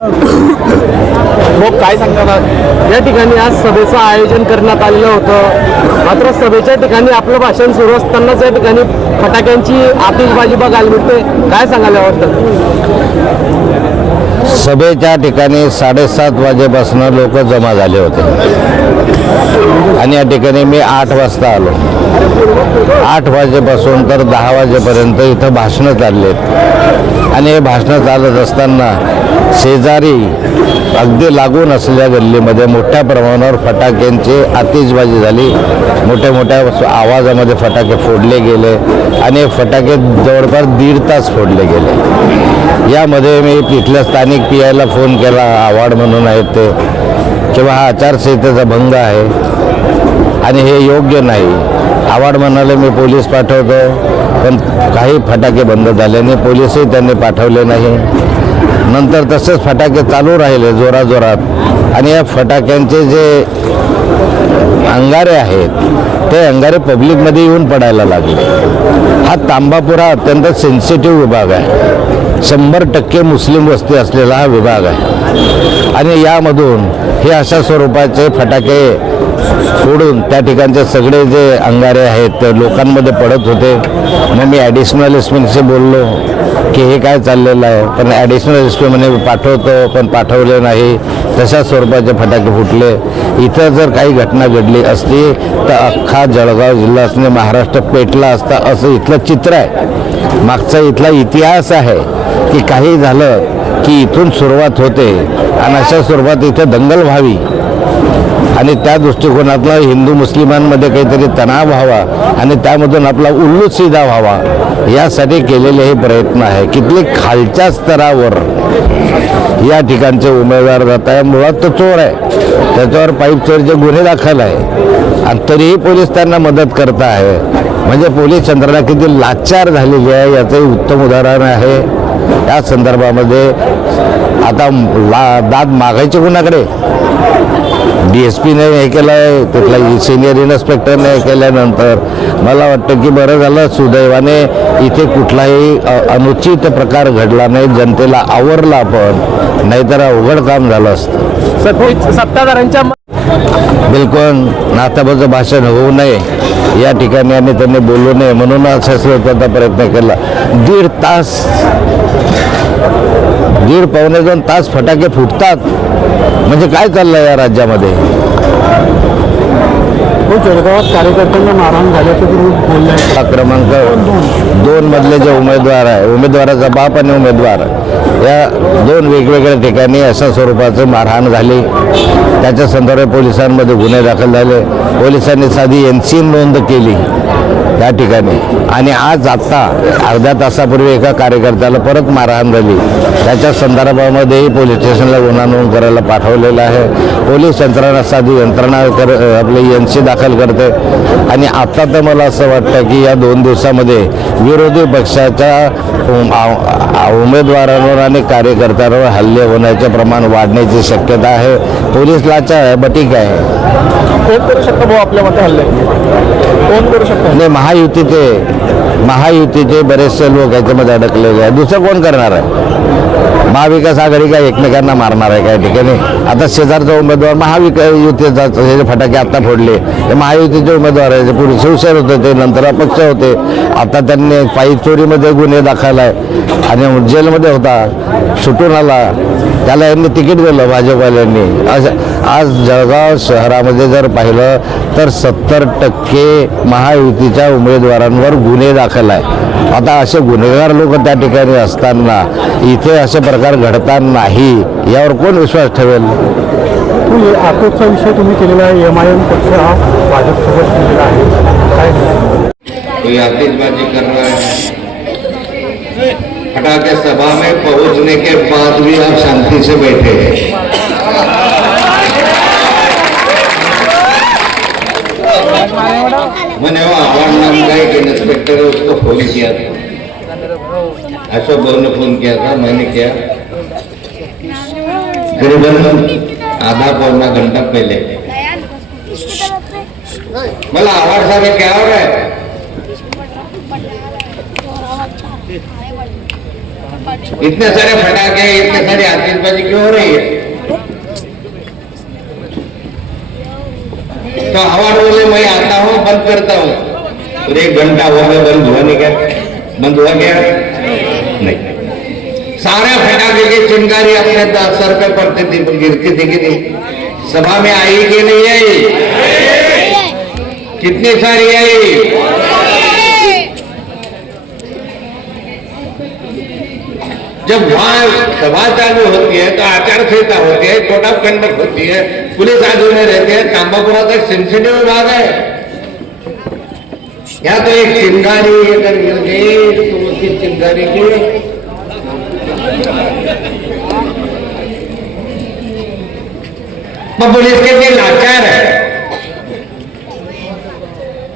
मग काय सांगणार? या ठिकाणी आज सभेचं आयोजन करण्यात आलेलं होतं, मात्र सभेच्या ठिकाणी आपलं भाषण सुरू असतानाच या ठिकाणी फटाक्यांची आतिषबाजी बघायला मिळते. काय सांगायला आवडतं? सभेच्या ठिकाणी 7:30 वाजेपासून लोक जमा झाले होते आणि या ठिकाणी मी 8 वाजता आलो. 8 वाजेपासून तर 10 वाजेपर्यंत इथं भाषणं चाललेत आणि हे भाषणं चालत असताना शेजारी अगदी लागून असलेल्या गल्लीमध्ये मोठ्या प्रमाणावर फटाक्यांची आतिषबाजी झाली. मोठ्या मोठ्या आवाजामध्ये फटाके फोडले गेले आणि हे फटाके जवळपास 1.5 तास फोडले गेले. यामध्ये मी तिथल्या स्थानिक PIला फोन केला, आव्हाड म्हणून आहेत ते, किंवा हा आचारसंहितेचा भंग आहे आणि हे योग्य नाही. आव्हाड म्हणाले मी पोलीस पाठवतो, पण काही फटाके बंद झाल्याने पोलीसही त्यांनी पाठवले नाही. नंतर तसेच फटाके चालू राहिले जोराजोरात आणि या फटाक्यांचे जे अंगारे आहेत ते अंगारे पब्लिकमध्ये येऊन पडायला लागले. हा तांबापुरा अत्यंत सेन्सिटिव्ह विभाग आहे. 100% मुस्लिम वस्ती असलेला हा विभाग आहे आणि यामधून हे अशा स्वरूपाचे फटाके फोडून त्या ठिकाणचे सगळे जे अंगारे आहेत ते लोकांमध्ये पडत होते. मग मी ॲडिशनल एसपीशी बोललो की हे काय चाललेलं आहे, पण ॲडिशनल एसपी म्हणे पाठवतो, पण पाठवले नाही. तशा स्वरूपाचे फटाके फुटले. इथं जर काही घटना घडली असती तर अख्खा जळगाव जिल्हा असणे महाराष्ट्र पेटला असता असं इथलं चित्र आहे. मागचा इथला इतिहास आहे की काही झालं की इथून सुरुवात होते आणि अशा स्वरूपात इथं दंगल व्हावी आणि त्या दृष्टिकोनातनं हिंदू मुस्लिमांमध्ये काहीतरी तणाव व्हावा आणि त्यामधून आपला उल्लू सीधा व्हावा यासाठी केलेले हे प्रयत्न आहे. किती खालच्या स्तरावर या ठिकाणचे उमेदवार जात आहे. मुळात तो चोर आहे, त्याच्यावर पाईप चोरीचे गुन्हे दाखल आहे आणि तरीही पोलीस त्यांना मदत करत आहे. म्हणजे पोलीस यंत्रणा किती लाचार झालेली आहे याचं उत्तम उदाहरण आहे. या संदर्भामध्ये आता दाद मागायचे कुणाकडे? DSPने हे केलं आहे, तिथला सिनियर इन्स्पेक्टरने हे केल्यानंतर मला वाटतं की बरं झालं सुदैवाने इथे कुठलाही अनुचित प्रकार घडला नाही, जनतेला आवरला आपण, नाहीतर अवघड काम झालं असतं. सत्ताधाऱ्यांच्या बिलकुल नाताबाचं भाषण होऊ नये या ठिकाणी आणि त्यांनी बोलू नये म्हणून असा स्वतःचा प्रयत्न केला. 1.5 तास 1.5-2 तास फटाके फुटतात म्हणजे काय चाललं या राज्यामध्ये? जळगावात कार्यकर्त्यांना मारहाण झाल्याचं तुम्ही बोललाय. क्रमांक 2 मधले जे उमेदवार आहे, उमेदवाराचा बाप आणि उमेदवार या 2 वेगवेगळ्या ठिकाणी अशा स्वरूपाचं मारहाण झाली. त्याच्या संदर्भात पोलिसांमध्ये गुन्हे दाखल झाले. पोलिसांनी साधी NC नोंद केली त्या ठिकाणी आणि आज आत्ता अर्ध्या तासापूर्वी एका कार्यकर्त्याला परत मारहाण झाली. त्याच्या संदर्भामध्येही पोलीस स्टेशनला गुन्हा नोंद करायला पाठवलेला आहे. पोलीस यंत्रणा साधी यंत्रणा आपली NC दाखल करते आणि आत्ता तर मला असं वाटतं की या 2 दिवसामध्ये विरोधी पक्षाच्या उमेदवारांवर आणि कार्यकर्त्यांवर हल्ले होण्याचे प्रमाण वाढण्याची शक्यता आहे. पोलीस लाचार आहे, बटीक आहे. कोण करू शकतो भाऊ आपल्या मते हल्ले? कोण करू शकतो? नाही, महायुतीचे बरेचसे लोक याच्यामध्ये अडकलेले आहेत. दुसरं कोण करणार आहे? महाविकास आघाडी काय एकमेकांना मारणार आहे काही ठिकाणी? आता शेजारचा उमेदवार महायुतीचा हे फटाके आत्ता फोडले ते महायुतीचे उमेदवार आहे. पूर्वी शिवसेना होते, ते नंतर अपक्ष होते. आता त्यांनी पायी चोरीमध्ये गुन्हे दाखल आहे आणि जेलमध्ये होता, सुटून आला. त्याला यांनी तिकीट दिलं भाजपवाल्यांनी. आज जळगाव शहरामध्ये जर पाहिलं तर 70% महायुतीच्या उमेदवारांवर गुन्हे दाखल आहे. आता असे गुन्हेगार लोक त्या ठिकाणी असताना इथे असे प्रकार घडतात नाही यावर कोण विश्वास ठेवेल? आजचा विषय तुम्ही केलेला आहे, MIM पक्ष हा भाजपसोबत केलेला आहे, काय कोई आतिशबाजी कर रहा है, फटाके सभा में पहुंचने के बाद भी आप शांति से बैठे हैं. मैंने वो आवाज नाम का एक इंस्पेक्टर है, उसको फोन किया था. अशोक भाऊ ने फोन किया था, मैंने किया करीबन आधा-पौना घंटा पहले. मला आवाज आ क्या हो रहा है? इतने सारे फटाके, इतने सारी आतिशबाजी क्यों हो रही है? तो हवा बोले मैं आता हूं, बंद करता हूं, और 1 घंटा हुआ मैं बंद हुआ नहीं, क्या बंद हुआ क्या? नहीं। सारे फटाके की चिंगारी अपने सर पे पड़ती थी, गिरती थी कि नहीं? सभा में आई कि नहीं आई? कितनी सारी आई? जब वहां सभा चालू होती है तो आचार संहिता होती है, कोड ऑफ कंडक्ट होती है, पुलिस आजू में रहती है, तांबापुरा तक सेंसिटिव विभाग है। या तो एक चिंगारी अगर गिर गई तो उसकी चिंगारी की पुलिस कितनी लाचार है,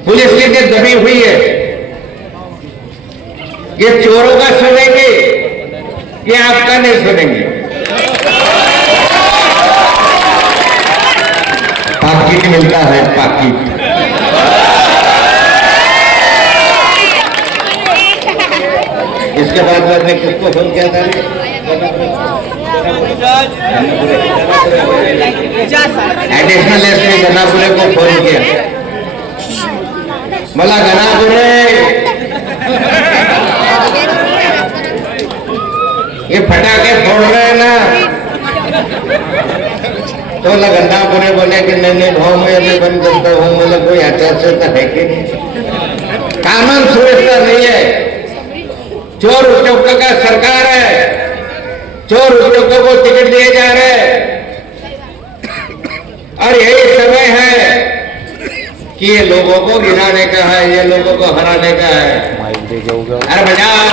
पुलिस कितनी दबी हुई है। ये चोरों का सुनेंगे, ये आपका नहीं सुनेंगे। पाकिट मिलता है, पाकिट। इसके बाद मैंने किसको फोन किया था? एडिशनल एसपी गनापुरे को फोन किया। मला गनापुरे, ये फटाके फोड़ रहे हैं ना? तो गनापुरे बोले कि नहीं भाव में अभी बंद करता हूँ। बोले कोई आचार संहिता है कि कानून सुव्यवस्था नहीं है, चोर उद्योगों का सरकार है, चोर उद्योगों को टिकट दिए जा रहे हैं, और यही समय है कि ये लोगों को गिराने का है, ये लोगों को हराने का है। अरे बजाओ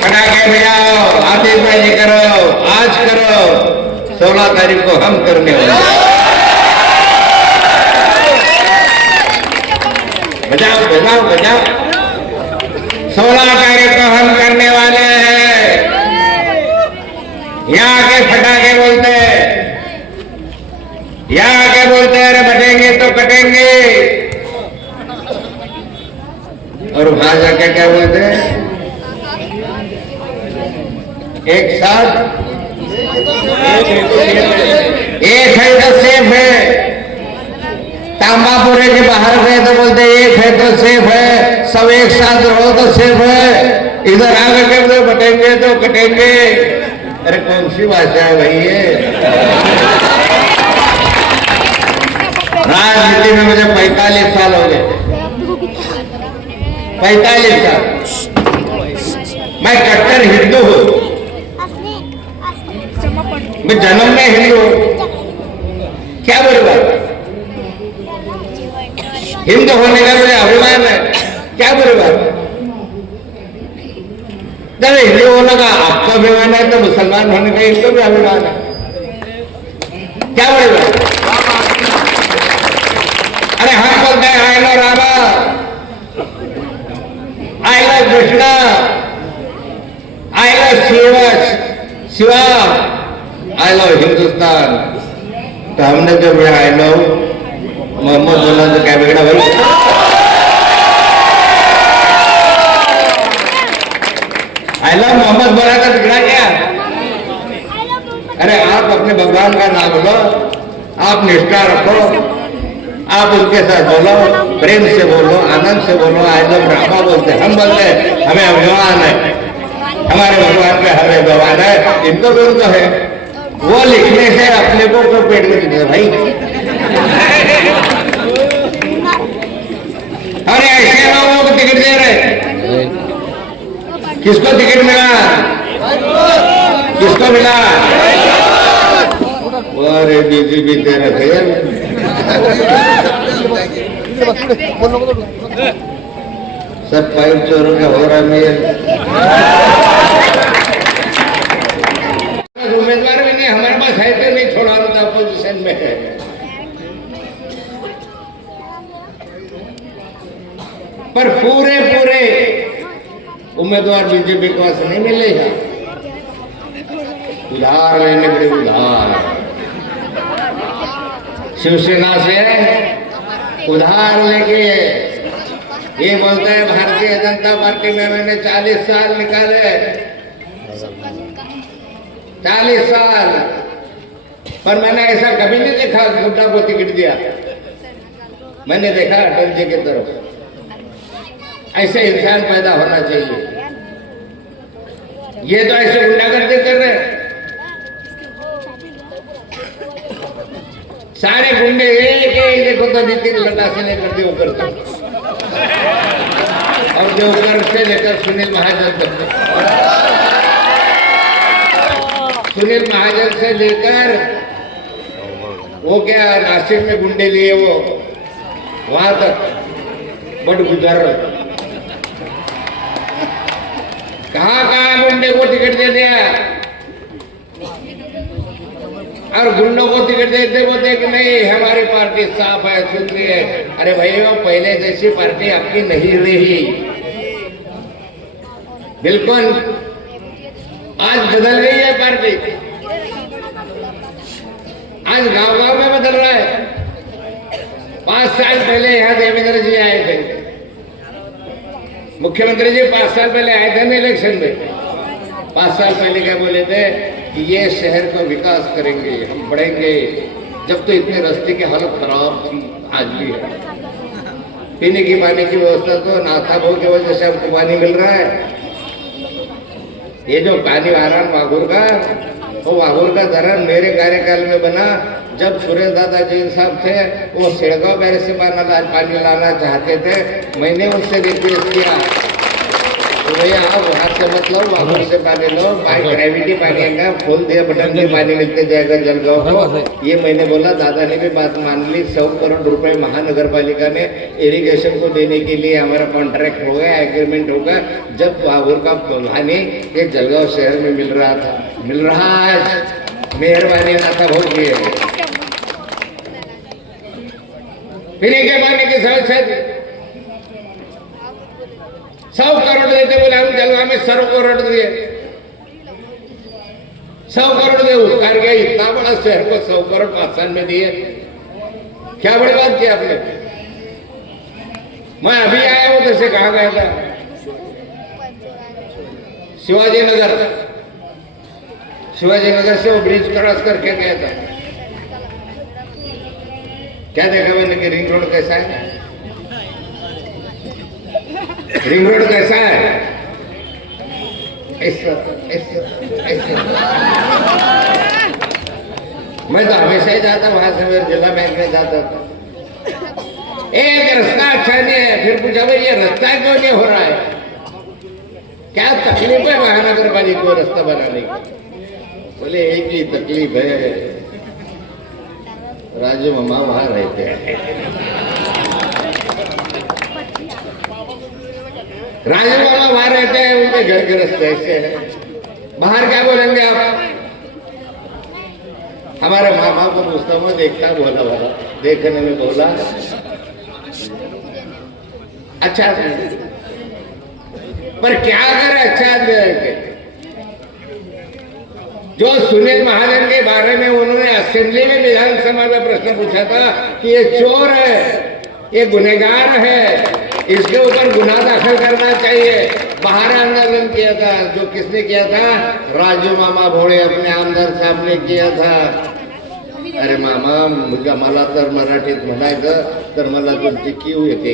पटाखे, बजाओ, आतिशबाजी करो, आज करो, 16 तारीख को हम करने वाले। बजाओ बजाओ बजाओ, 16 तारीख को हम करने वाले हैं। यहाँ के फटाके बोलते हैं, यहाँ के बोलते हैं अरे बटेंगे तो कटेंगे, और वहां जाके क्या बोलते हैं? एक साथ एक है तो सेफ है। तांबापुरे के बाहर गए तो बोलते एक है तो सेफ है, सब एक साथ रहो तो सेफ है। इधर आगे के बटेंगे तो कटेंगे। अरे कौन सी भाषा है भाई ये? राजनीति में मुझे 45 साल हो गए, 45 साल। मैं कट्टर हिंदू हूं, मैं जन्म में हिंदू हूं। क्या बुरी बात? हिंदू होने का मुझे अभिमान है, क्या बुरी बात? जब हिंदू होने का आपको अभिमान है तो मुसलमान होने का इनको भी अभिमान है, क्या बुरी बात? अरे हम बोलते हैं I love Rama, I love Krishna, I love Shiva, I love Hindustan. तो हमने जब यह आई लव मोहम्मद बोला तो क्या बिगड़ा भाई? आई लव मोहम्मद बोला तो बिगड़ा क्या? अरे आप अपने भगवान का नाम लो, आप निष्ठा रखो, आप उनके साथ बोलो, प्रेम से बोलो, आनंद से बोलो। आई लव रामा बोलते, हम बोलते हैं हमें अभिमान है, हमारे भगवान का हमें अभिमान है। इनको भी उनको है, वो लिखने से अपने को तो पेट में दिखे भाई। अरे ऐसे लोगों को टिकट दे रहे, किसको टिकट मिला? किसको मिला? अरे बीजेपी दे रहे थे। सब पाइप चोरों का हो रहा है। उम्मीदवार भी नहीं हमारे पास है, तो नहीं छोड़ा था, अपोजिशन में है। पर पूरे उम्मीदवार बीजेपी के पास नहीं मिलेगा। उधार लेने पड़े, उधार शिवसेना से उधार लेके ये बोलता है भारतीय जनता पार्टी में मैंने 40 साल निकाले, 40 साल, पर मैंने ऐसा कभी नहीं देखा गुड्डा को टिकट दिया। मैंने देखा अटल जी की तरफ, ऐसे इंसान पैदा होना चाहिए। ये तो ऐसे गुंडागर्दी कर रहे हैं, सारे गुंडे एक देखो तो नितिन गड्ढा से लेकर देवकर तक, और देवकर से लेकर सुनील महाजन तक, सुनील महाजन से लेकर वो क्या नासिक में गुंडे लिए वो वहां तक बड़ गुजर, कहां गुंडे को टिकट दे दिया और गुंडों को टिकट देते बोलते कि नहीं हमारी पार्टी साफ है, सुथरी है। अरे भैया पहले जैसी पार्टी आपकी नहीं रही, बिल्कुल आज बदल गई है पार्टी, आज गांव-गांव में बदल रहा है। 5 साल पहले यहाँ देवेंद्र जी आए थे, मुख्यमंत्री जी 5 साल पहले आए थे ना इलेक्शन में। 5 साल पहले क्या बोले थे कि ये शहर का विकास करेंगे, हम बढ़ेंगे। जब तो इतने रास्ते की हालत खराब थी, आज भी है। पीने की पानी की व्यवस्था तो नाथाभोग की वजह से हमको पानी मिल रहा है। ये जो पानी आ रहा वाघुर का, वो वाघुर का धरण मेरे कार्यकाल में बना। जब सुरेश दादा जैन साहब थे वो सिड़गांव बैर से पानी लाना चाहते थे, मैंने उनसे रिक्वेस्ट किया तो भैया आप वहां से मत लो, वाघुर से पानी लो, बाई ग्रेविटी पानी आएगा, खोल दिया बटन के पानी मिलते जाएगा जलगांव को। ये मैंने बोला, दादा ने भी बात मान ली। 100 करोड़ रुपए महानगर पालिका ने इरिगेशन को देने के लिए हमारा कॉन्ट्रैक्ट हो गया, एग्रीमेंट होगा। जब वाघुर का पानी ये जलगांव शहर में मिल रहा था, मिल रहा है, मेहरबानी नाथाभोग की है। पीने के पानी की समस्या 100 करोड़ देते बोले, हम जलगांव में 100 करोड़ दिए, 100 करोड़ दे उपकार गया। इतना बड़ा शहर को 100 करोड़ 5 साल में दिए, क्या बड़ी बात की आपने। मैं अभी आया हूं तो से कहा गया था शिवाजी नगर से वो ब्रिज क्रॉस करके गया था। क्या देखा मैंने कि रिंग रोड कैसा है, रिंग रोड कैसा है, ऐसा ऐसा ऐसा। मैं तो हमेशा ही जाता वहां से, मेरे जिला बैंक में जाता था। एक रास्ता अच्छा नहीं है, फिर पूछा भाई ये रास्ता क्यों नहीं हो रहा है, क्या तकलीफ है महानगर पालिका को रास्ता बनाने की। बोले एक ही तकलीफ है, राजू मामा वहां रहते हैं। राजू मामा वहां रहते हैं, उनके घर गृहस्थ ऐसे है, बाहर क्या बोलेंगे आप। हमारे मामा को पूछता हूँ, देखता बोला बोला, देखने में बोला अच्छा, पर क्या करे अच्छा आदमी। जो सुनील महाजन के बारे में उन्होंने असेंबली में विधानसभा में प्रश्न पूछा था कि ये चोर है, ये गुनहगार है, इसके ऊपर गुनाह दाखिल करना चाहिए। बाहर आंदोलन किया था, जो किसने किया था, राजू मामा भोळे अपने आमदार साहब ने किया था। अरे मामा मुझे मला तर मराठीत म्हणायचं तर मला तुमची कीव येते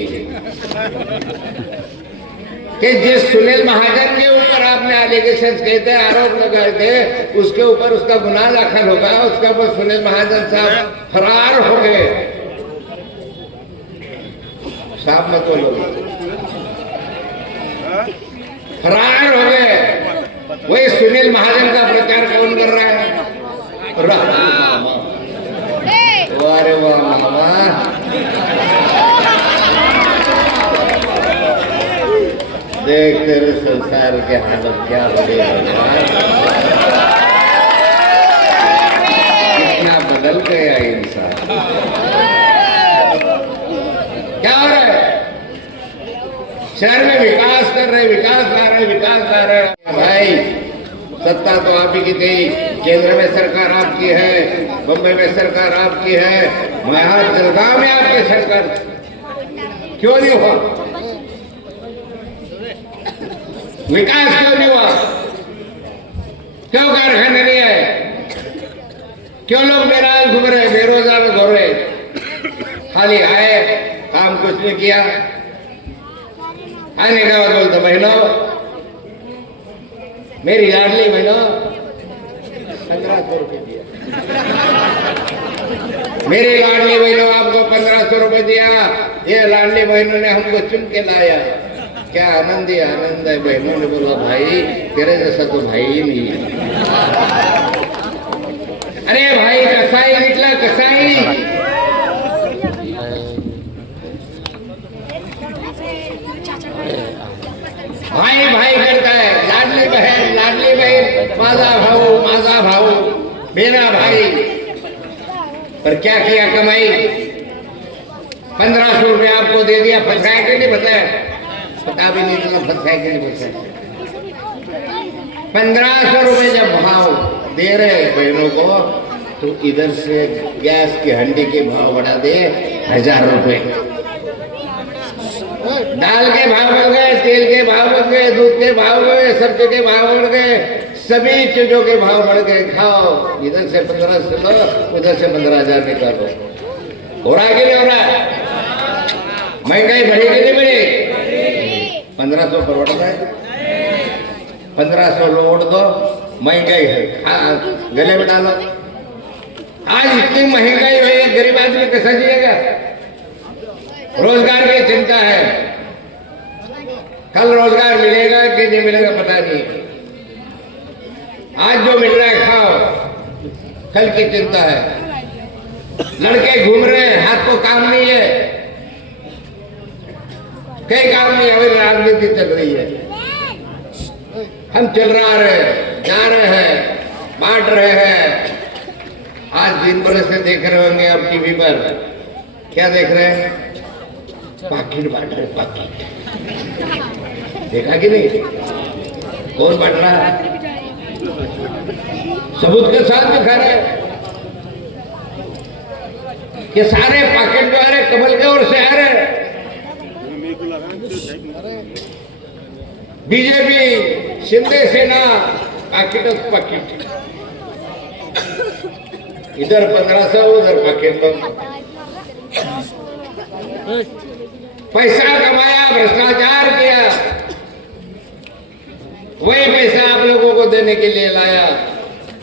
कि जिस सुनील महाजन के ऊपर आपने एलिगेशन कहते हैं, आरोप लगाए थे, उसके ऊपर उसका गुनाह दाखिल होगा, उसके ऊपर सुनील महाजन साहब फरार हो गए। साहब मत बोलो, फरार हो गए। वही सुनील महाजन का प्रचार कौन कर रहा है, अरे वाह मामा, देख तेरे संसार के हालत क्या हो गई, कितना बदल गया इंसान। क्या हो रहा है, शहर में विकास कर रहे, विकास ला रहे, विकास ला रहे। भाई सत्ता तो आप ही की थी, केंद्र में सरकार आपकी है, बम्बई में सरकार आपकी है, यहाँ जलगांव में आपकी सरकार, क्यों नहीं हुआ। विकास क्यों नहीं हुआ? क्यों कारखाने नहीं आए? क्यों लोग बेरोजगार घूम रहे, बेरोजगार घूम रहे? खाली आए, काम कुछ नहीं किया। आने के बाद बोलते बहनों, मेरी लाडली बहनों 1500 रुपये दिया, मेरी लाडली बहनों आपको 1500 रुपये दिया। ये लाडली बहनों ने हमको चुन के लाया। क्या आनंद ही आनंद है। बहनों ने बोला भाई तेरे जैसा तो भाई ही नहीं है। अरे भाई कसाई निकला, कसाई। भाई भाई करता है, लाडली बहन माझा भाऊ मेरा भाई। पर क्या किया कमाई? 1500 रुपये आपको दे दिया। फंसाया कि नहीं बताया? पता भी नहीं चला फंसाया कि नहीं फंसाया। 1500 रुपये जब भाव दे रहे बहनों को, तो इधर से गैस की हंडी के भाव बढ़ा दे 1000 रुपये। दाल के भाव बढ़ गए, तेल के भाव बढ़ गए, दूध के भाव बढ़ गए, सब्जी के भाव बढ़ गए, सभी चीजों के भाव बढ़ गए। खाओ, इधर से 1500 लो, उधर से 15,000 निकालो। हो रहा कि नहीं हो रहा? महंगाई बढ़ी कि नहीं बढ़ी? 1500 पर बढ़ता है, 1500 लोड दो, महंगाई है, गले में डालो। आज इतनी महंगाई हुई है, गरीब आदमी कैसा जिएगा? रोजगार की चिंता है, कल रोजगार मिलेगा कि नहीं मिलेगा पता नहीं। आज जो मिल रहा है खाओ, कल की चिंता है। लड़के घूम रहे हैं, हाथ को काम नहीं है, कई काम नहीं है। अभी राजनीति चल रही है, हम चल रहे जा रहे हैं, बांट रहे हैं। आज दिन भर से देख रहे होंगे आप टीवी पर, क्या देख रहे हैं? पाकिट बांट रहे, पाकिट। देखा कि नहीं? कौन बांट रहा है? सबूत के साथ दिखा रहे कि सारे पाकिट जो आ रहे कमल के ओर से आ रहे। बीजेपी, शिंदे सेना, पाकिट पाकिट, इधर 1500, उधर पाकिट। पैसा कमाया, भ्रष्टाचार किया, वही पैसा आप लोगों को देने के लिए लाया।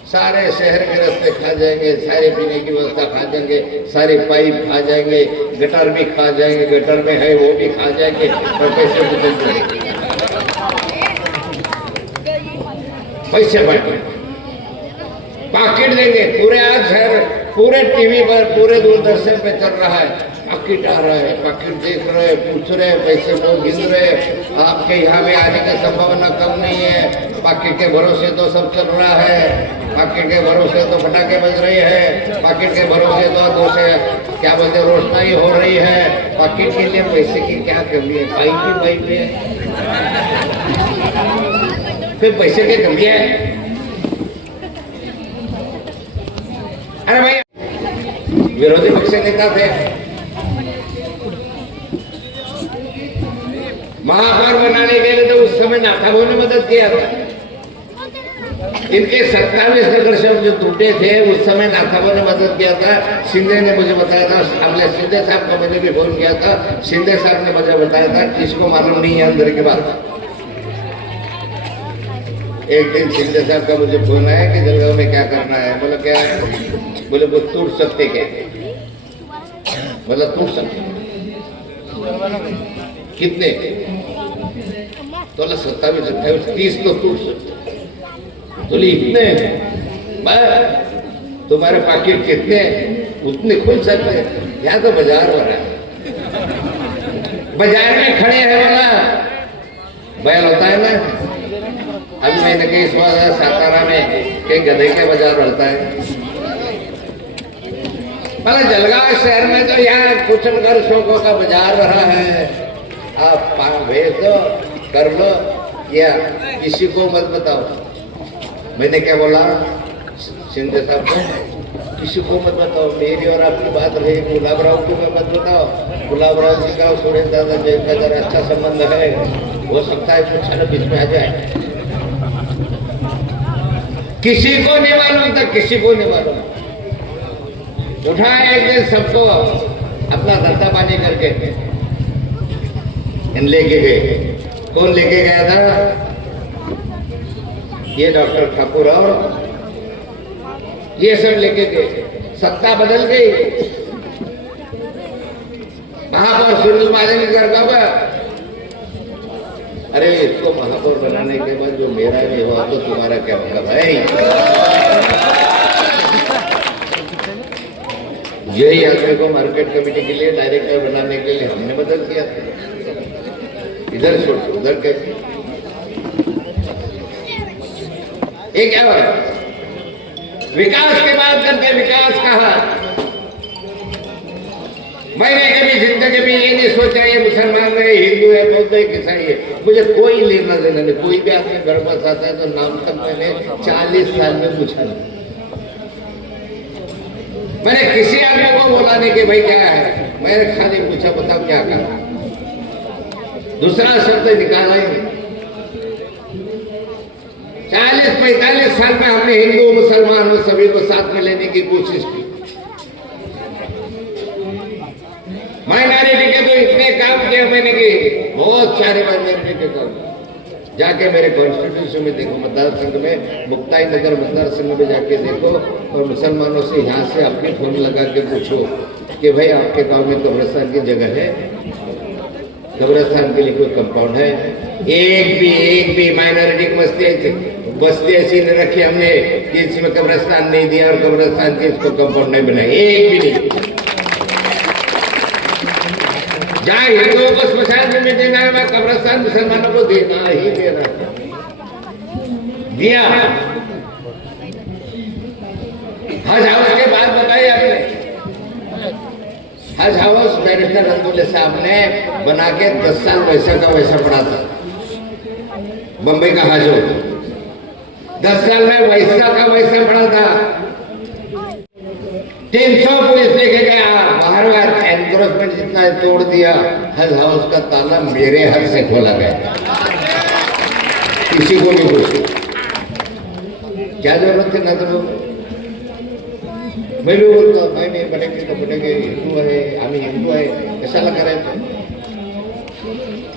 सारे शहर के रास्ते खा जाएंगे, सारे पीने की व्यवस्था खा जाएंगे, सारे पाइप खा जाएंगे, गटर भी खा जाएंगे, गटर में है वो भी खा जाएंगे, और पैसे भी देंगे। पैसे बांटे, पाकिट देंगे। पूरे आज शहर, पूरे टीवी पर, पूरे दूरदर्शन पे चल रहा है, पाकिट आ रहा है, पाकिट देख रहे, पूछ रहे, पैसे को गिन रहे। आपके यहाँ भी आने की संभावना कम नहीं है। पाकिट के भरोसे तो सब चल रहा है, पाकिट के भरोसे तो पटाखे बज रहे हैं, पाकिट के भरोसे तो क्या बोलते रोशनाई हो रही है। पाकिट के लिए पैसे की क्या कमी है? पाइप ही पाइप है, फिर पैसे की कमी है। अरे भाई, विरोधी पक्ष नेता थे, महापौर बनाने के लिए तो उस समय नाथाभाऊ ने मदद किया था। इनके 27 नगर सेवक जो टूटे थे, उस समय नाथाभाऊ ने मदद किया था। शिंदे ने मुझे बताया था, हमने शिंदे साहब को मैंने भी फोन किया था, शिंदे साहब ने मुझे बताया था, किसको मालूम नहीं है अंदर की बात। एक दिन शिंदे साहब का मुझे फोन आया कि जलगांव में क्या करना है। बोला क्या? बोले वो टूट सकते क्या? बोला टूट सकते कितने? तो 27, 28, 30 तो टूट सकते। बोले इतने? बस तुम्हारे पाकिट कितने? उतने खुल सकते। यहाँ तो बाजार हो रहा है, बाजार में खड़े हैं। बोला बैल होता है ना, अभी मैंने कहीं इस बार सातारा में कहीं गधे के बाजार होता है। मतलब जलगांव शहर में तो यहाँ कुछ शौकों का बाजार रहा है। आप भेज दो, कर लो, या किसी को मत बताओ। मैंने क्या बोला शिंदे साहब को? किसी को मत बताओ, मेरी और आपकी बात रही। गुलाबराव को मत बताओ, गुलाबराव जी का सुरेश दादा जी का जरा अच्छा संबंध है, हो सकता है कुछ क्षण बीच में आ जाए। किसी को नहीं मालूम था, किसी को नहीं मालूम। उठाए एक दिन सबको अपना धंधा पानी करके लेके गए। कौन लेके गया था? ये डॉक्टर ठाकुर और ये सब लेके गए। सत्ता बदल गई। महापौर सुनील मालेंकर का अरे इसको महापौर बनाने के बाद जो मेरा नहीं हुआ तो तुम्हारा क्या मतलब है? यही आदमी को मार्केट कमेटी के लिए डायरेक्टर बनाने के लिए हमने बदल किया। इधर छोड़ उधर कैसे? ये क्या बात? विकास की बात करते, विकास कहा? मैंने कभी जिंदगी में ये नहीं सोचा ये मुसलमान है, हिंदू है, बौद्ध है, ईसाई है, मुझे कोई लेना देना नहीं। कोई भी आदमी घर पास आता है तो नाम तक मैंने 40 साल में पूछा नहीं। मैंने किसी आदमी को बोला नहीं कि भाई क्या है, मैंने खाली पूछा बताओ क्या कहा, दूसरा शब्द निकाला ही नहीं। 40-45 साल में हमने हिंदू मुसलमान सभी को साथ में लेने की कोशिश की। माइनॉरिटी के तो इतने काम किए मैंने कि बहुत सारे माइनॉरिटी के काम। जाके मेरे कॉन्स्टिट्यूशन में देखो, मतदार संघ में मुक्ताई नगर मतदार संघ में जाके देखो और मुसलमानों से यहाँ से अपनी फोन लगा के पूछो कि भाई आपके गांव में कब्रिस्तान की जगह है, कब्रिस्तान के लिए कोई कंपाउंड है? एक भी माइनॉरिटी की बस्ती ऐसी नहीं रखी हमने कि इसमें कब्रिस्तान नहीं दिया और कब्रिस्तान के इसको कंपाउंड नहीं बनाया, एक भी नहीं। जहाँ हिंदुओं को स्मशान में देना है वहाँ कब्रिस्तान मुसलमानों को देना ही देना दिया। हज हाउस के बाद बताइए आपने, हज हाउस बैरिस्टर रंगोले साहब ने बना के 10 साल वैसा का वैसा पड़ा था। बंबई का हज हो 10 साल में वैसा का वैसा पड़ा था। 300 पुलिस लेके गया, बाहर एनक्रोचमेंट जितना तोड़ दिया। हज हाउस का ताला मेरे हाथ से खोला गया, किसी को नहीं पूछा। क्या जरूरत थी? ना तो मैं भी बोलता नहीं बनेंगे तो बनेंगे, हिंदू है हम हिंदू है ऐसा लगा रहे।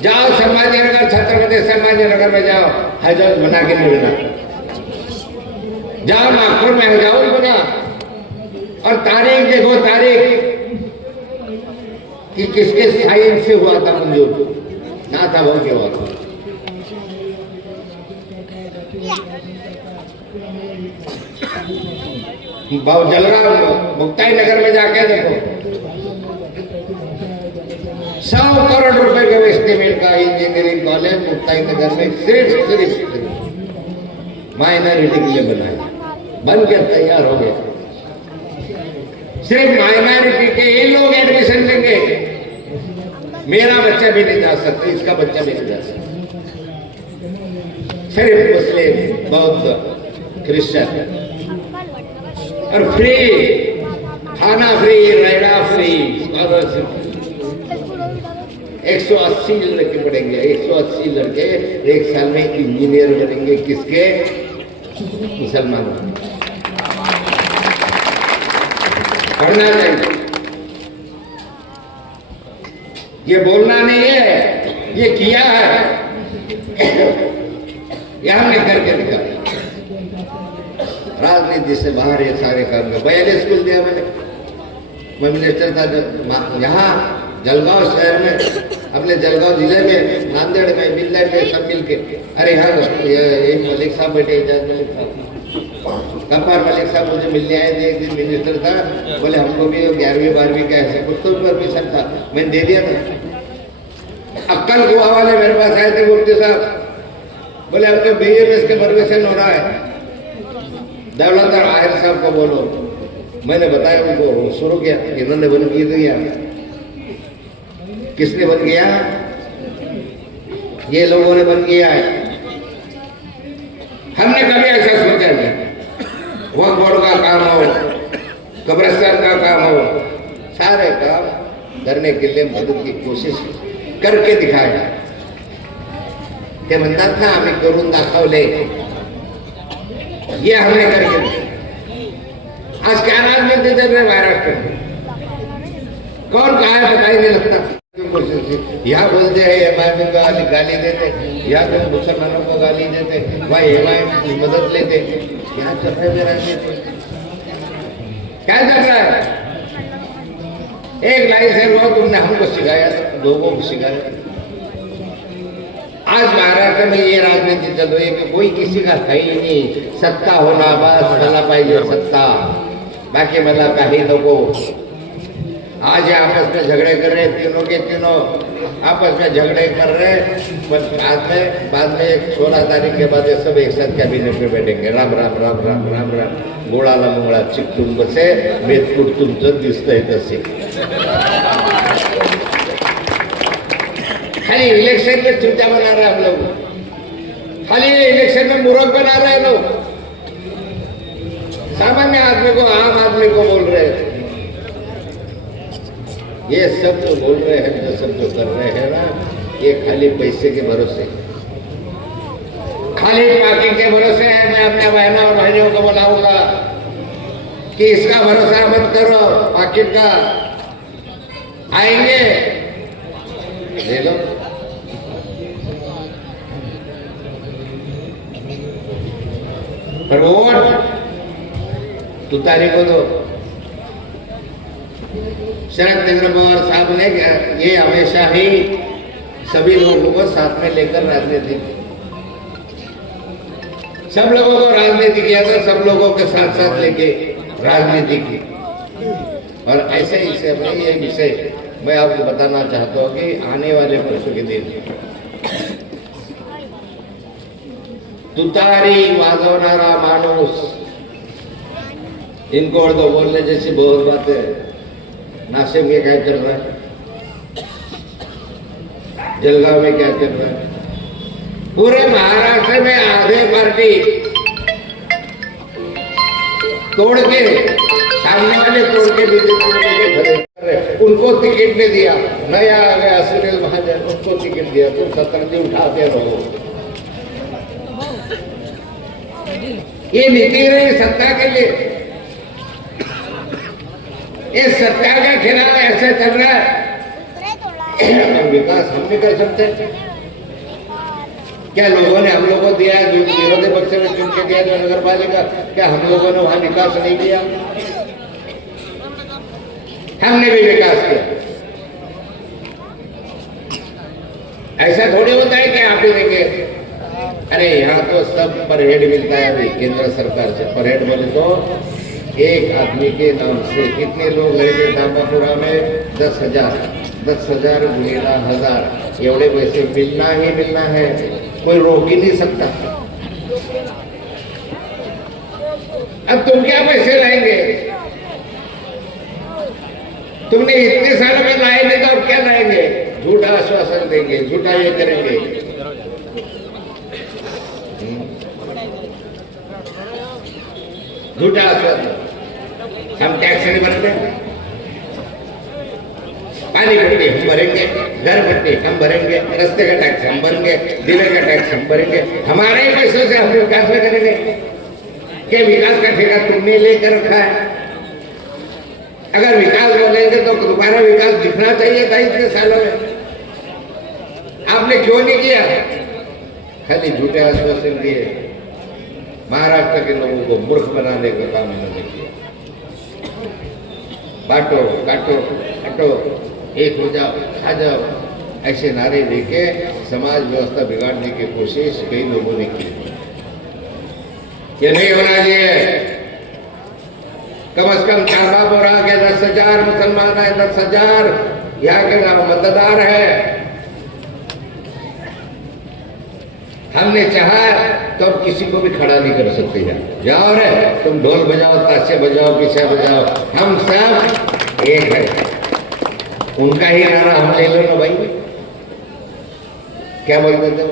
जाओ संभाजी नगर, छत्रपति संभाजी नगर में जाओ, हज हाउस बना के नहीं बना। जाओ नागपुर में हज हाउस बना और तारीख देखो, तारीख कि किसके साइन से हुआ था मंजूर, ना था वो क्या हुआ था। जलगांव मुक्ताई नगर में जाके देखो, 100 करोड़ रुपए के एस्टीमेट का इंजीनियरिंग कॉलेज मुक्ताई नगर में सिर्फ माइनॉरिटी के लिए बनाया, बन के तैयार हो गया। सिर्फ माइनॉरिटी के ये लोग एडमिशन लेंगे। मेरा बच्चा भी नहीं जा सकता, इसका बच्चा भी नहीं जा सकता। सिर्फ मुस्लिम, बौद्ध, क्रिश्चियन और फ्री खाना, फ्री रहना, फ्री स्कॉलरशिप। 180 लड़के पढ़ेंगे, 180 लड़के एक साल में इंजीनियर बनेंगे। किसके? मुसलमानों। पढ़ना चाहिए, ये बोलना नहीं है, ये किया है, ये हमने करके दिखाया। राजनीति से बाहर ये सारे काम कर। 42 स्कूल दिया मैंने, मैं मिनिस्टर था यहाँ जलगांव शहर में, अपने जलगांव जिले में, नांदेड़ में, बिल्ले में सब मिलके। अरे हाँ, ये मलिक साहब बैठे, एजाज मलिक साहब, गफ्फार मलिक साहब मुझे मिलने आए थे। एक दिन मिनिस्टर था, बोले हमको भी 11वीं 12वीं का ऐसे कुछ तो परमिशन था, मैंने दे दिया था। अक्कल गोवा वाले मेरे पास आए थे, मुफ्ती साहब बोले आपके BMS के परमिशन हो रहा है, दौलत आहिर साहब को बोलो। मैंने बताया उनको, शुरू किया, इन्होंने बन किया। किसने बन किया? ये लोगों ने बन किया है। हमने कभी ऐसा सोचा नहीं। वक्फ बोर्ड का काम हो, कब्रिस्तान का काम हो, सारे काम करने के लिए मदद की कोशिश करके दिखाया. ते म्हणतात ना आम्ही करून दाखवले, ये हमने करके दिखाया. आज क्या राजनीति चल रहे महाराष्ट्र में, कौन कहा है पता ही नहीं लगता. यहाँ बोलते हैं एमआईएम को गाली देते, यहाँ तो मुसलमानों को गाली देते, वहाँ एमआईएम की मदद लेते. यहाँ चल रहे राजनीति क्या चल रहा है. एक लाइन से वो तुमने हमको सिखाया, लोगों को सिखाया. आज महाराष्ट्र में ये राजनीति चल रही है कि कोई किसी का है ही नहीं. सत्ता होना बस, मला पाहिजे सत्ता, बाकी मला काही नको. आज आपस में झगड़े कर रहे, तीनों के तीनों आपस में झगड़े कर रहे, पर बाद में 16 तारीख के बाद ये सब एक साथ कैबिनेट में बैठेंगे. राम राम राम राम राम राम. गोळाला मुळा चिकटून बसे, बेतकूट तुमचं दिसतंय तसे. खाली इलेक्शन में चूचा बना रहे हम लोग, खाली इलेक्शन में मूर्ख बना रहे लोग. सामान्य आदमी को, आम आदमी को बोल रहे हैं. ये सब जो बोल रहे हैं, जो सब जो कर रहे हैं ना, ये खाली पैसे के भरोसे, खाली पार्किंग के भरोसे है. मैं अपने बहनों और भाइयों को बुलाऊंगा कि इसका भरोसा मत करो, पाकिट का आएंगे ले लो. पर वोट तुतारी को दो. शरद चंद्र पवार साहब ने ये हमेशा ही सभी लोगों को साथ में लेकर राजनीति, सब लोगों को राजनीति किया था, सब लोगों के साथ साथ लेके राजनीति की. और ऐसे ही से ये विषय मैं आपको बताना चाहता हूँ कि आने वाले वर्षों के दिन तुतारी वाजवणारा माणूस, इनको तो बोलने जैसी बहुत बातें. नासिक में क्या चल रहा है, जलगांव में क्या चल रहा है, पूरे महाराष्ट्र में आधे पार्टी तोड़ के, सामने वाले तोड़ के बीजेपी में खड़े कर रहे. उनको टिकट नहीं दिया, नया आ गया सुनील महाजन, उसको टिकट दिया. तुम 70 उठाते रहो. ये नीति रही सत्ता के लिए. इस सत्ता के खिलाफ ऐसे चल रहा है. विकास हम नहीं कर सकते क्या? लोगों ने हम लोगों को दिया है, विरोधी पक्ष में चुन के दिया जो नगर पालिका, क्या हम लोगों ने वहां विकास नहीं किया? हमने भी विकास किया. ऐसा थोड़ी होता है कि आप ही देंगे. अरे यहाँ तो सब पर हेड मिलता है अभी केंद्र सरकार से. पर हेड बोले तो एक आदमी के नाम से कितने लोग रहेंगे दामापुरा में? 10,000. 10,000 गुणिला 1000, एवढे पैसे मिलना ही मिलना है, कोई रोक ही नहीं सकता. अब तुम क्या पैसे लाएंगे? तुमने इतने सालों में लाए नहीं तो अब क्या लाएंगे? झूठा आश्वासन देंगे, झूठा ये करेंगे. झूठा आश्वासन. हम टैक्स नहीं भरते, पानी भरते हम भरेंगे, घर भरते हम भरेंगे, रास्ते का टैक्स हम भरेंगे, दिले का टैक्स हम भरेंगे. हमारे ही पैसों से हम विकास में करेंगे. क्या विकास का ठेका तुमने लेकर रखा है? अगर विकास बोलेंगे तो तुम्हारा विकास दिखना चाहिए था इतने सालों में. आपने क्यों नहीं किया? खाली झूठे आश्वासन दिए. महाराष्ट्र के लोगों को मूर्ख बनाने का काम इन्होंने किया. बांटो काटो हटो, एक हो जाओ, खा जाओ, ऐसे नारे देके समाज व्यवस्था बिगाड़ने की कोशिश कई लोगों ने की. ये नहीं होना चाहिए. कम से कम चांबापुरा के 10,000 मुसलमान है, 10,000 यहाँ के मतदार है. हमने चाहा तो अब किसी को भी खड़ा नहीं कर सकते. जाओ रे, तुम ढोल बजाओ, ताशे बजाओ, पीछे बजाओ, हम सब एक है. उनका ही नारा हम ले लो ना भाई. क्या बोलते थे?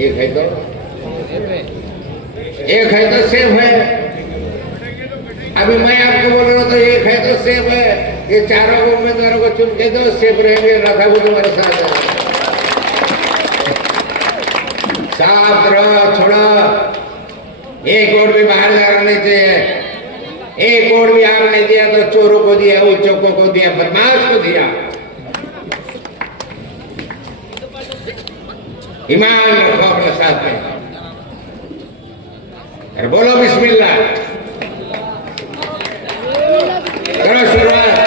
एक है तो सेफ है. अभी मैं आपको बोल ये चारों उम्मीदवारों को चुन के दो, सेफ रहेंगे, रखा वो तुम्हारे साथ है। साफ रहो, छोड़ो, एक वोट भी बाहर जाना नहीं चाहिए। एक वोट भी आपने दिया तो चोरों को दिया, उच्चों को दिया, बदमाश को दिया। ईमान रखो अपने साथ में और बोलो बिस्मिल्लाह, करो शुरुआत।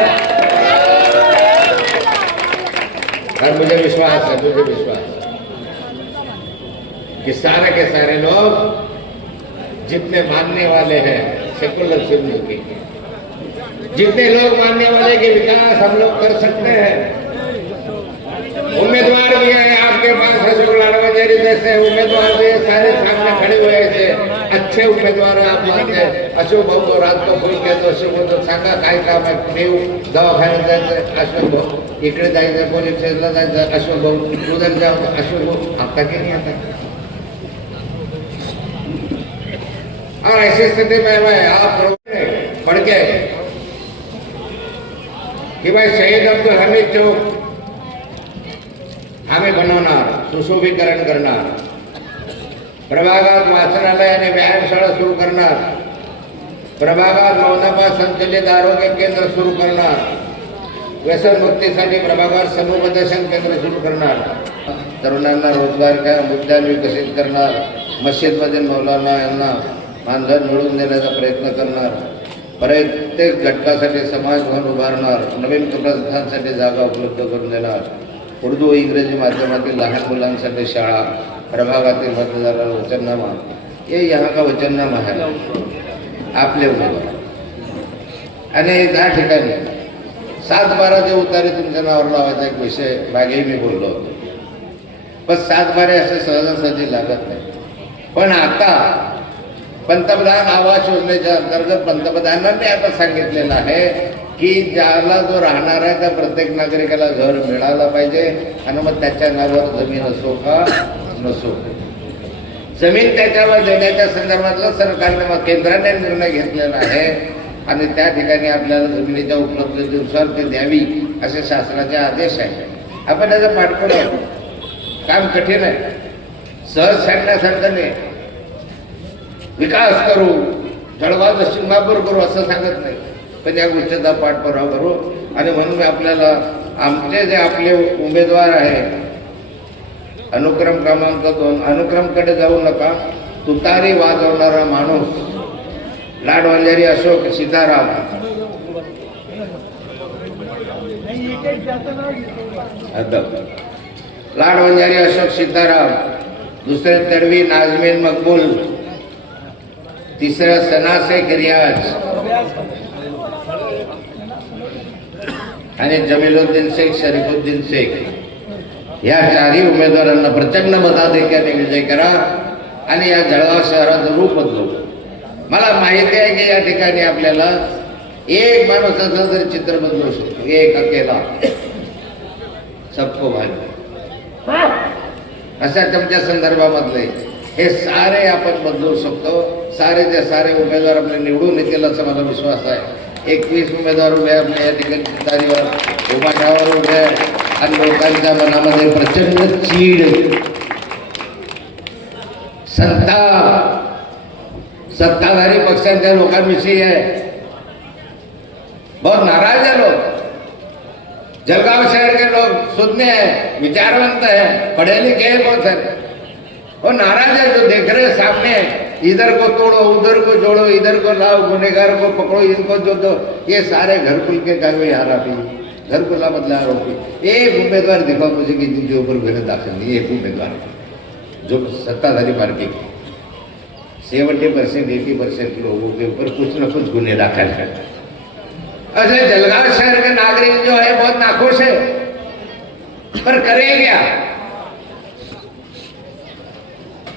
और मुझे विश्वास है, मुझे विश्वास कि सारे के सारे लोग जितने मानने वाले हैं सेकुलर सिंधु के, जितने लोग मानने वाले कि विकास हम लोग कर सकते हैं, उम्मीदवार भी है आपके पास, अशोक लालवानी जैसे उम्मीदवार भी सारे सामने खड़े हुए थे, अच्छे उम्मीदवार आप मानते हैं। अशोक भाऊ तो रात को फोन केला, अशोक भाऊ सांगा काय काम आहे, देव दवाखान्यात जायचं, अशोक भाऊ इकडे जायचं, पोलीस स्टेशनला जायचं, अशोक भाऊ उधर जाओ, अशोक भाऊ आता की नहीं आता। और ऐसी स्थिति में आप पढ़ के कि भाई शहीद अब्दुल हमीद चौक हमें बनवणार, सुशोभीकरण करणार, प्रभागात वाचनालय आणि व्यायामशाळा सुरू करणार, प्रभागात मौनापा संचलित आरोग्य केंद्र सुरू करणार, व्यसन मुक्तीसाठी प्रभागात समुपदेशन केंद्र सुरू करणार, तरुणांना रोजगारच्या मुद्द्यांवर विकसित करणार, मस्जिदमधील मौलाना यांना मानधन मिळवून देण्याचा प्रयत्न करणार, प्रत्येक घटकासाठी समाज भवन उभारणार, नवीन कब्रस्थानसाठी जागा उपलब्ध करून देणार, उर्दू इंग्रजी माध्यमातील लहान मुलांसाठी शाळा, प्रभागातील मतदारांना वचननामा, ये यहाँ का वचननामा है आपले उमेदवार। आणि त्या ठिकाणी 7-12 उतारे तुमच्या नावावर लावायचा एक विषय मागेही मी बोललो होतो, पण 7-12 असे सहजासहजी लागत नाही। पण आता पंतप्रधान आवास योजनेच्या अंतर्गत पंतप्रधानांनी आता सांगितलेलं आहे की ज्याला जो राहणार आहे त्या प्रत्येक नागरिकाला घर मिळालं पाहिजे, आणि मग त्याच्या नावावर जमीन असो का नसो, जमीन त्याच्यावर देण्याच्या संदर्भातला सरकारने मग केंद्राने निर्णय घेतलेला आहे, आणि त्या ठिकाणी आपल्याला जमिनीच्या उपलब्धतेनुसार ते द्यावी असे शासनाचे आदेश आहे। आपण त्याचं पाठपुरावा करू, काम कठीण आहे, सहज सांगण्यासारखं नाही। विकास करू, जळगाव सिंगापूर करू असं सांगत नाही, पण या गोष्टीचा पाठपुरावा करू। आणि म्हणून मी आपल्याला आमचे जे आपले उमेदवार आहे, अनुक्रम क्रमांक 2, अनुक्रमकडे जाऊ नका, तुतारी वाजवणारा माणूस लाडवंजारी अशोक सीताराम, लाडवंजारी अशोक सीताराम, दुसरे तडवी नाजमीन मकबूल, तिसरा सना शेख रियाज आणि जमीलुद्दीन शेख, शरीफुद्दीन शेख या 4ही उमेदवारांना प्रचंड मताधिक्याने विजय करा आणि या जळगाव शहराचं रूप बदलू। मला माहिती आहे की या ठिकाणी आपल्याला एक माणूस असला तरी चित्र बदलू शकतो, एक अकेला सबको भाई, अशा तुमच्या संदर्भामधले हे सारे आपण बदलू शकतो। सारेचे सारे उमेदवार आपले निवडून येतील असा मला विश्वास आहे। 21 उमेदवार उभे आपल्या या ठिकाणी तुतारीवर उभाटावर उभे आणि लोकांच्या मनामध्ये प्रचंड चीड, संताप सत्ताधारी पक्षांच्या लोकांविषयी है, बहुत नाराज है लोग। जलगांव शहर के लोग सुनने हैं, विचारवंत है, पढ़े लिखे हैं बहुत सारे, वो नाराज है जो देख रहे सामने, इधर को तोड़ो उधर को जोड़ो, इधर को लाओ, गुनेगार को पकड़ो, इनको जो दो, ये सारे घरकुल के कागज आरोपी, घरकुला मतलब आरोपी। एक उम्मीदवार दिखाओ मुझे कि जिनके ऊपर गुने दाखिल नहीं, एक उम्मीदवार जो सत्ताधारी पार्टी के 70% 80% लोगों के ऊपर कुछ न कुछ गुने दाखिल है। अच्छा, जलगांव शहर के नागरिक जो है बहुत नाखुश है, पर करें क्या?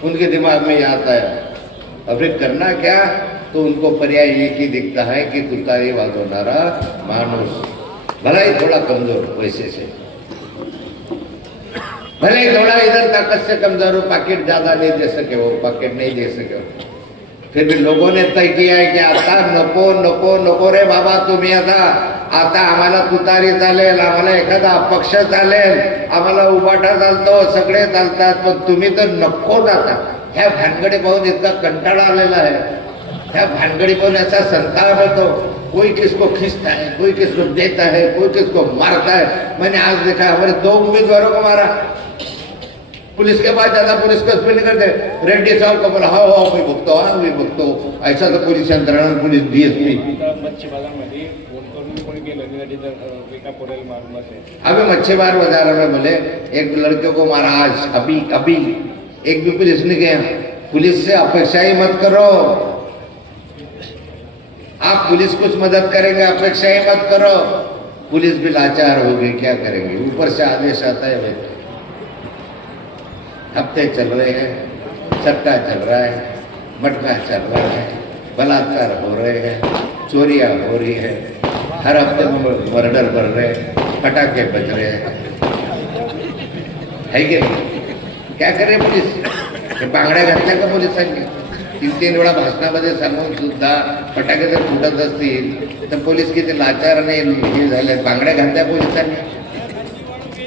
उनके दिमाग में ये आता है, अब करना क्या? तो उनको पर्याय एक ही दिखता है कि तुतारी वाजवणारा माणूस, भला ही थोड़ा कमजोर पैसे से, भले ही थोड़ा इधर ताकत से कमजोर हो, पॉकेट ज्यादा नहीं दे सके, वो पॉकेट नहीं दे सके, फिर भी लोगों ने तय किया है की आता नको नको नको रे बाबा तुम्ही आता आम्हाला तुतारी चालेल, आम्हाला एखादा अपक्ष चालेल, आम्हाला उभाटा चालतो, सगळे चालतात, पण तुम्ही तर नको जाता. ह्या भानगडी पाहून इतका कंटाळा आलेला आहे. ह्या भानगडी पाहून याचा संताप होतो. कोई किसको खींचता है, कोई किसको देता है, कोई किसको मारता है. मैंने आज देखा हमारे 2 उम्मीदवारों को मारा. पुलिस के पास जाता, पुलिस को नहीं करते. रेड्डी साहब को बोला हाँ मैं भुगतो, हाँ मैं भुगतो. ऐसा तो पुलिस यंत्रणा, पुलिस DSP अभी मच्छीबार बाजार में बोले एक लड़के को मारा आज, अभी एक भी पुलिस नहीं गया. पुलिस से अपेक्षा ही मत करो. आप पुलिस कुछ मदद करेंगे, अपेक्षा ही मत करो. पुलिस भी लाचार होगी, क्या करेंगे. ऊपर से आदेश आता है भाई. हफ्ते चल रहे हैं, सट्टा चल रहा है, मटका चल रहा है, बलात्कार हो रहे हैं, चोरियां हो रही है, हर हफ्ते मर्डर बढ़ रहे हैं, पटाखे बज रहे हैं. है की नाही. क्या करे पुलिस. हे बांगड्या घातल्या का पोलिसांनी. 3 वेळा भाषणामध्ये सांगून सुद्धा फटाके जर फुटत असतील तर पोलीस किती लाचार आणि हे झाले. बांगड्या घातल्या पोलिसांनी.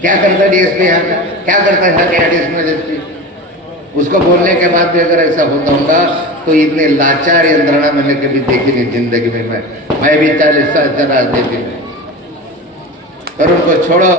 क्या करता DSP यहाँ का, क्या करता है यहाँ एडिशनल DSP. उसको बोलने के बाद भी अगर ऐसा होता होगा तो इतने लाचार यंत्रणा मैंने कभी देखी नहीं जिंदगी में. मैं भी 40 साल चला देती हूँ. पर उनको छोड़ो.